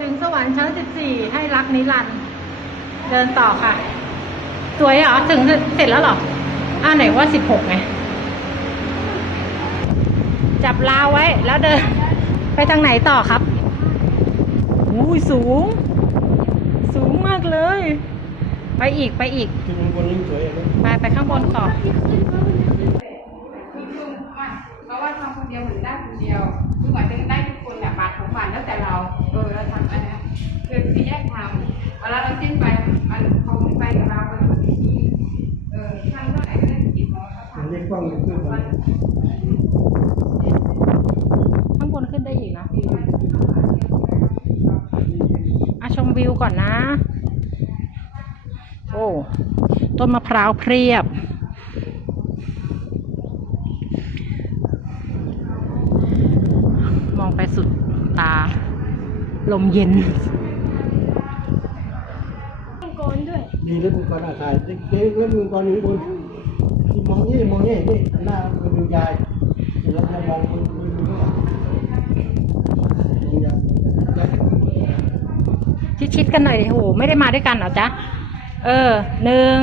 ถึงสวรรค์ชั้นสิบสี่ให้รักนิรันดร์เดินต่อค่ะ สวยเหรอถึงเสร็จแล้วเหรออ่าไหนว่าสิบหกไง จับราวไว้แล้วเดิน ไปทางไหนต่อครับอุ้ยสูง สูงมากเลย ไปอีกไปอีกขึ้นข้างบนยิ่งสวยเลยไปไปข้างบนต่อมีคือมันเพราะว่าทำคนเดียวเหมือนได้คนเดียวคือหมายถึงได้ทุกคน เออเราทำอันเนี้คือคือแยกทำเวลาเราสิ้นไปมันเขาไม่ไปกับเรามันอยู่ที่เออทำเท่าไหร่ก็ได้กินเนาเขาทำเรียกกล้องขึ้นบนข้างบนขึ้นได้อีกนะอาชมวิวก่อนนะ โอ้ ต้นมะพร้าวเพรียบมองไปสุดตา ลมเย็นดีแล้วมึงก่อนอะถ่ายเด็กๆแล้วมึงก่อนอยู่บนมองนี่มองนี่นี่หน้ามันดูยายแล้วมองมองมึงมึงมึงก็มองยายยายชิดๆกันหน่อยโหไม่ได้มาด้วยกันเหรอจ๊ะ เออหนึ่ง